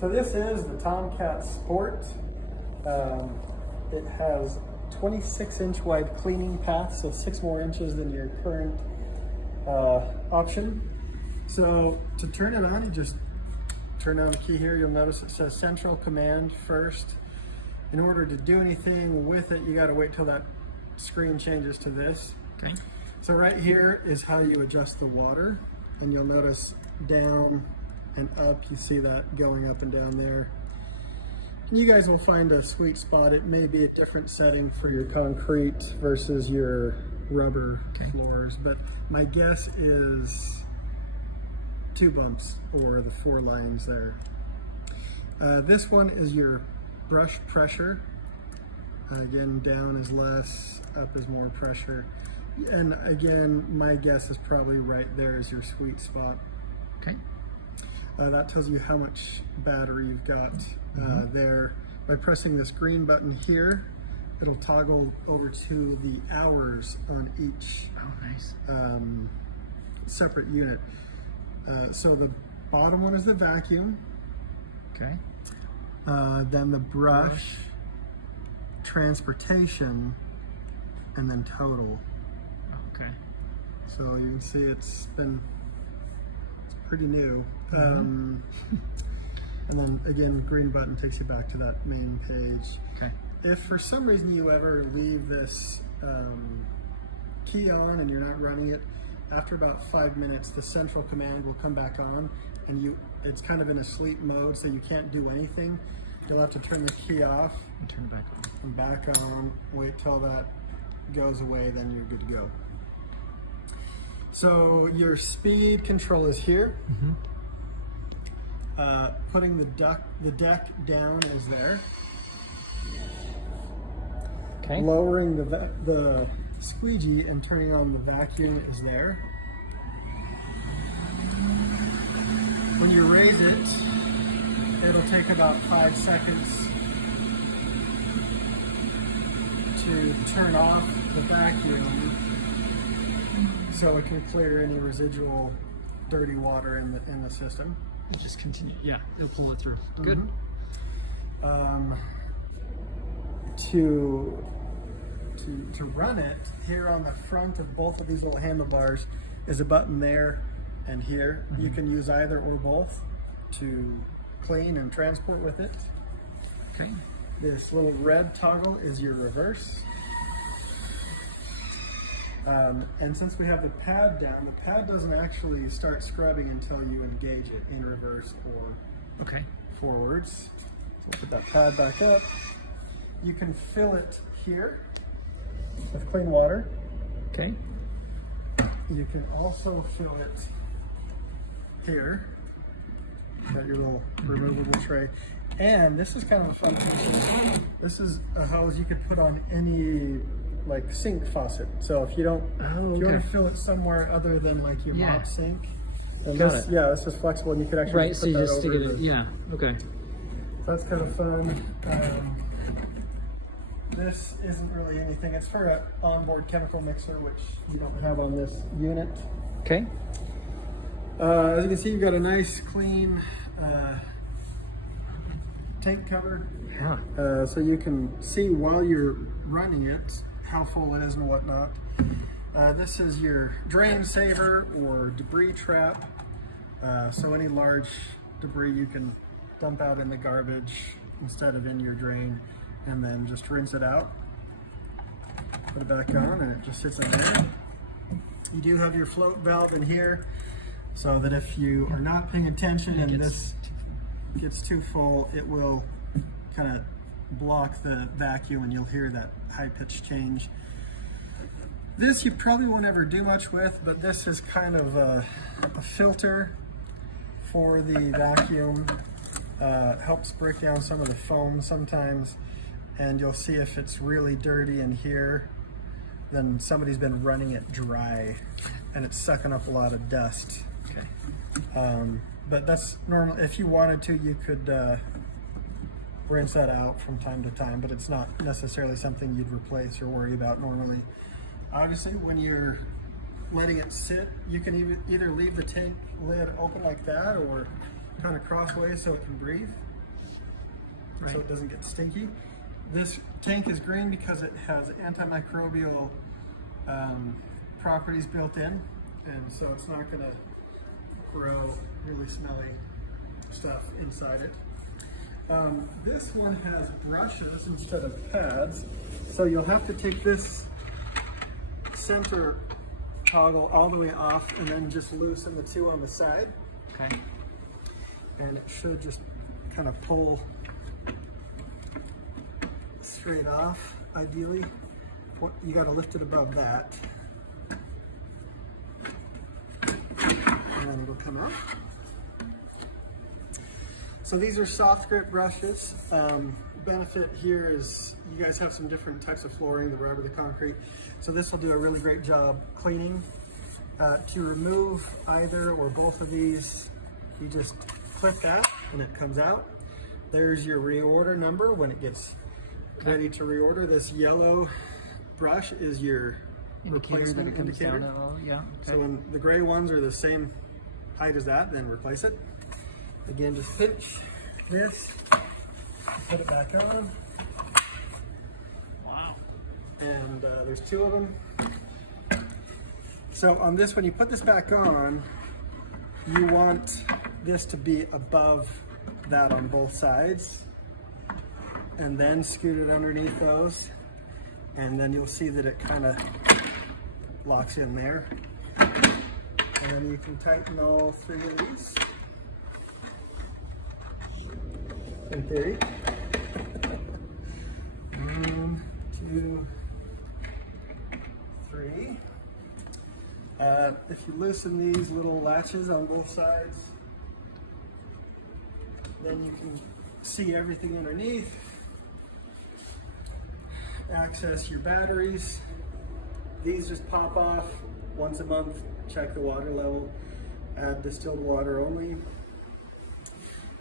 So this is the Tomcat Sport. It has 26-inch wide cleaning path, so 6 more inches than your current option. So to turn it on, you just turn on the key here. You'll notice it says Central Command first. In order to do anything with it, you got to wait till that screen changes to this. Okay. So right here is how you adjust the water, and you'll notice down and up, you see that going up and down there. And you guys will find a sweet spot. It may be a different setting for your concrete versus your rubber floors, but my guess is 2 bumps or the 4 lines there. This one is your brush pressure. Again, down is less, up is more pressure. And again, my guess is probably right there is your sweet spot. Okay. That tells you how much battery you've got there. By pressing this green button here, it'll toggle over to the hours on each separate unit. So the bottom one is the vacuum. Okay. Then the brush, transportation, and then total. Okay. So you can see it's pretty new. And then again, green button takes you back to that main page. Okay. If for some reason you ever leave this key on and you're not running it, after about 5 minutes, the central command will come back on, and it's kind of in a sleep mode, so you can't do anything. You'll have to turn the key off And turn it back on. and back on, wait till that goes away, then you're good to go. So your speed control is here. Putting the deck down is there. Okay. Lowering the squeegee and turning on the vacuum is there. When you raise it, it'll take about 5 seconds to turn off the vacuum so it can clear any residual dirty water in the system. Just continue. Yeah, it'll pull it through. Good. To run it, here on the front of both of these little handlebars is a button there and here. You can use either or both to clean and transport with it. Okay. This little red toggle is your reverse. And since we have the pad down, the pad doesn't actually start scrubbing until you engage it in reverse or forwards. So we'll put that pad back up. You can fill it here with clean water. Okay. You can also fill it here. Got your little removable tray. And this is kind of a fun feature. This is a hose you could put on any sink faucet. So if you don't, if you want to fill it somewhere other than like your mop sink, then this is flexible and you could actually put so you that just stick over it in. Okay. So that's kind of fun. This isn't really anything. It's for an onboard chemical mixer, which you don't have on this unit. Okay. As you can see, you've got a nice clean tank cover. Yeah. So you can see while you're running it how full it is and whatnot. This is your drain saver or debris trap. So any large debris you can dump out in the garbage instead of in your drain, and then just rinse it out. Put it back on and it just sits in there. You do have your float valve in here so that if you are not paying attention and this gets too full, it will kind of block the vacuum and you'll hear that high-pitched change. This you probably won't ever do much with, but this is kind of a filter for the vacuum. Helps break down some of the foam sometimes, and you'll see if it's really dirty in here, then somebody's been running it dry and it's sucking up a lot of dust. Okay. But that's normal. If you wanted to, you could rinse that out from time to time, but it's not necessarily something you'd replace or worry about normally. Obviously, when you're letting it sit, you can either leave the tank lid open like that or kind of crossways so it can breathe. so it doesn't get stinky. This tank is green because it has antimicrobial properties built in, and so it's not going to grow really smelly stuff inside it. This one has brushes instead of pads, so you'll have to take this center toggle all the way off and then just loosen the two on the side. Okay. And it should just kind of pull straight off, ideally. You got to lift it above that. And then it'll come out. So these are soft grip brushes. Benefit here is you guys have some different types of flooring, the rubber, the concrete. So this will do a really great job cleaning. To remove either or both of these, you just click that and it comes out. There's your reorder number when it gets ready to reorder. This yellow brush is your replacement indicator. Yeah. Okay. So when the gray ones are the same height as that, then replace it. Again, just pinch this, put it back on. Wow. And there's two of them. So on this, when you put this back on, you want this to be above that on both sides, and then scoot it underneath those, and then you'll see that it kind of locks in there. And then you can tighten all three of these. In theory. 1, 2, 3. If you loosen these little latches on both sides, then you can see everything underneath. Access your batteries. These just pop off once a month. Check the water level. Add distilled water only.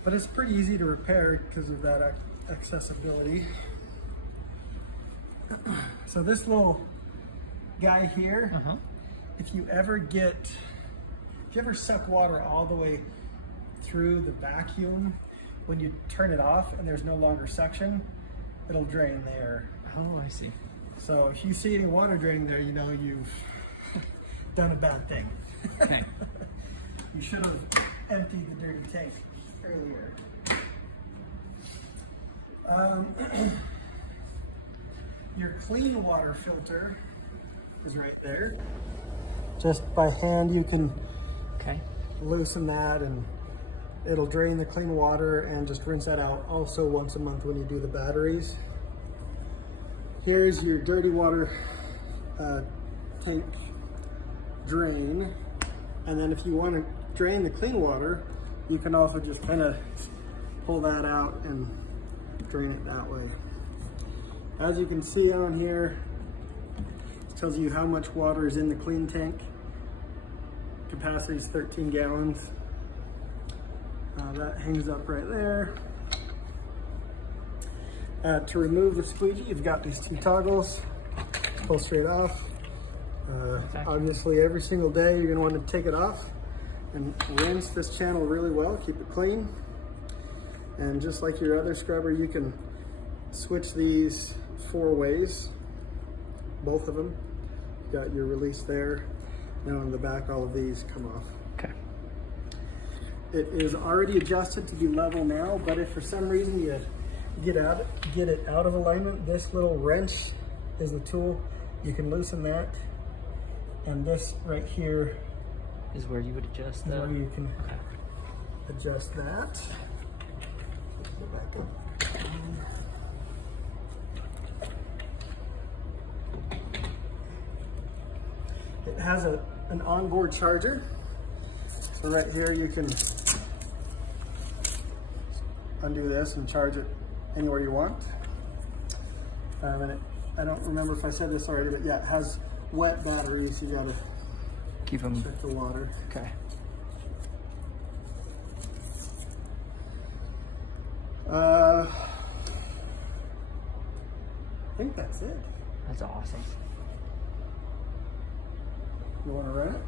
But it's pretty easy to repair because of that accessibility. So this little guy here, if you ever suck water all the way through the vacuum, when you turn it off and there's no longer suction, it'll drain the air. Oh, I see. So if you see any water draining there, you know you've done a bad thing. Okay. You should have emptied the dirty tank earlier. Your clean water filter is right there. Just by hand you can loosen that and it'll drain the clean water, and just rinse that out also once a month when you do the batteries. Here's your dirty water tank drain, and then if you want to drain the clean water, you can also just kind of pull that out and drain it that way. As you can see on here, it tells you how much water is in the clean tank. Capacity is 13 gallons. That hangs up right there. To remove the squeegee, you've got these two toggles. Pull straight off. Obviously, every single day you're going to want to take it off and rinse this channel really well, keep it clean. And just like your other scrubber, you can switch these 4 ways, both of them. You've got your release there, and on the back all of these come off. Okay. It is already adjusted to be level now, but if for some reason you get it out of alignment, this little wrench is the tool. You can loosen that, and this right here Is where you would adjust that? where you can adjust that. Go back up. It has an onboard charger. So right here you can undo this and charge it anywhere you want. And I don't remember if I said this already, but yeah, it has wet batteries. You gotta Keep them. check the water. Okay. I think that's it. That's awesome. You want to run it?